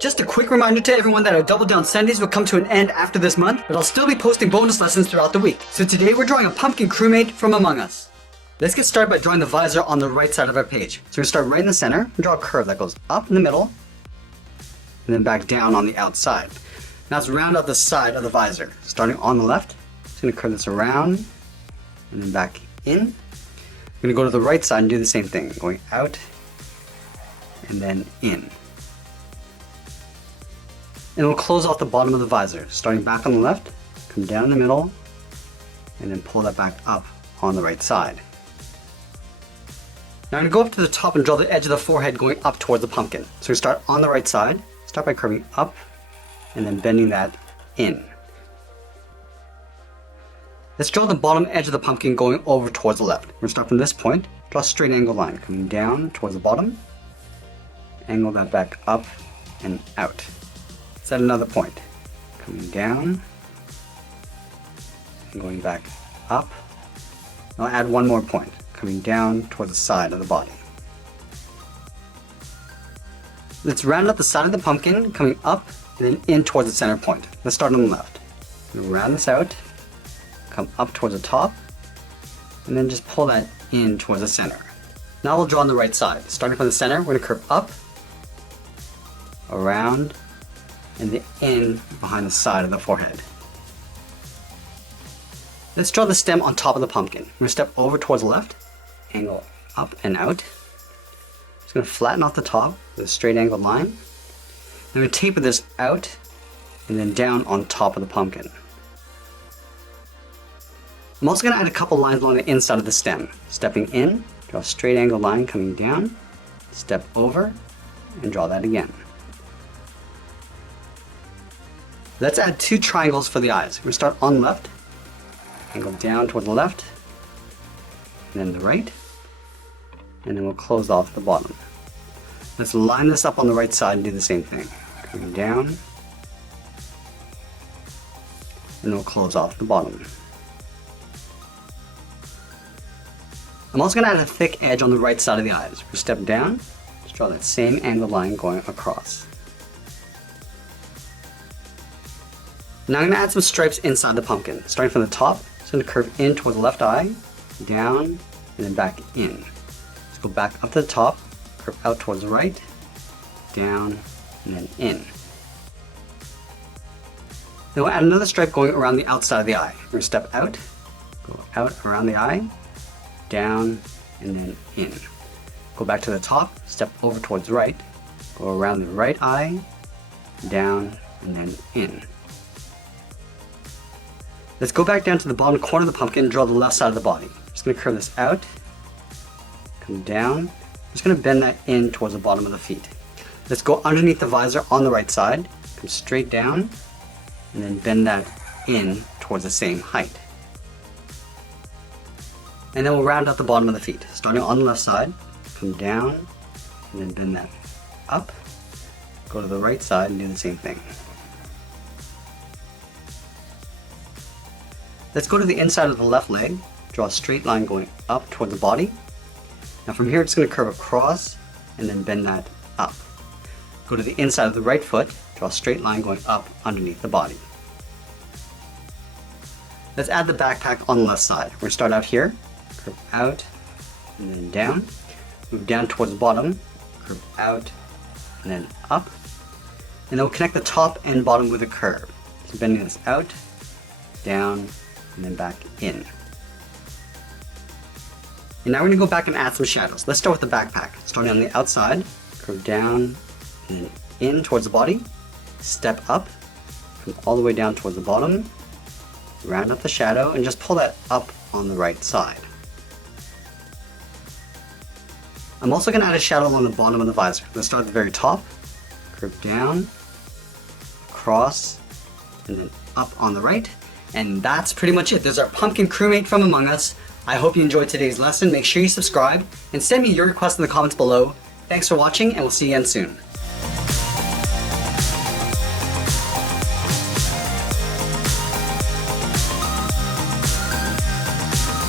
Just a quick reminder to everyone that our Double Down Sundays will come to an end after this month, but I'll still be posting bonus lessons throughout the week. So today we're drawing a pumpkin crewmate from Among Us. Let's get started by drawing the visor on the right side of our page. So we're going to start right in the center and draw a curve that goes up in the middle and then back down on the outside. Now let's round out the side of the visor. Starting on the left, just going to curve this around and then back in. I'm going to go to the right side and do the same thing, going out and then in. And we'll close off the bottom of the visor, starting back on the left, come down in the middle, and then pull that back up on the right side. Now I'm going to go up to the top and draw the edge of the forehead going up towards the pumpkin. So we start on the right side, start by curving up, and then bending that in. Let's draw the bottom edge of the pumpkin going over towards the left. We're going to start from this point, draw a straight angle line coming down towards the bottom, angle that back up and out. At another point, coming down and going back up. I'll add one more point, coming down towards the side of the body. Let's round up the side of the pumpkin, coming up and then in towards the center point. Let's start on the left. We'll round this out, come up towards the top, and then just pull that in towards the center. Now we'll draw on the right side. Starting from the center, we're going to curve up, around, and the in behind the side of the forehead. Let's draw the stem on top of the pumpkin. We're going to step over towards the left, angle up and out. Just going to flatten off the top with a straight angled line. Then we're going to taper this out and then down on top of the pumpkin. I'm also going to add a couple lines along the inside of the stem. Stepping in, draw a straight angled line coming down, step over, and draw that again. Let's add two triangles for the eyes. We're going to start on the left, angle down toward the left, and then the right, and then we'll close off the bottom. Let's line this up on the right side and do the same thing. Coming down, and we'll close off the bottom. I'm also going to add a thick edge on the right side of the eyes. We'll step down, just draw that same angled line going across. Now I'm going to add some stripes inside the pumpkin. Starting from the top, it's going to curve in towards the left eye, down, and then back in. Let's go back up to the top, curve out towards the right, down, and then in. Then we'll add another stripe going around the outside of the eye. We're going to step out, go out around the eye, down, and then in. Go back to the top, step over towards the right, go around the right eye, down, and then in. Let's go back down to the bottom corner of the pumpkin and draw the left side of the body. Just going to curve this out, come down. Just going to bend that in towards the bottom of the feet. Let's go underneath the visor on the right side, come straight down, and then bend that in towards the same height. And then we'll round out the bottom of the feet. Starting on the left side, come down, and then bend that up. Go to the right side and do the same thing. Let's go to the inside of the left leg, draw a straight line going up toward the body. Now from here it's going to curve across and then bend that up. Go to the inside of the right foot, draw a straight line going up underneath the body. Let's add the backpack on the left side. We're going to start out here, curve out and then down, move down towards the bottom, curve out and then up, and then we'll connect the top and bottom with a curve. So bending this out, down, and then back in. And now we're going to go back and add some shadows. Let's start with the backpack. Starting on the outside, curve down and then in towards the body, step up, come all the way down towards the bottom, round up the shadow, and just pull that up on the right side. I'm also going to add a shadow along the bottom of the visor. Let's start at the very top, curve down, across, and then up on the right. And that's pretty much it. There's our pumpkin crewmate from Among Us. I hope you enjoyed today's lesson. Make sure you subscribe and send me your requests in the comments below. Thanks for watching, and we'll see you again soon.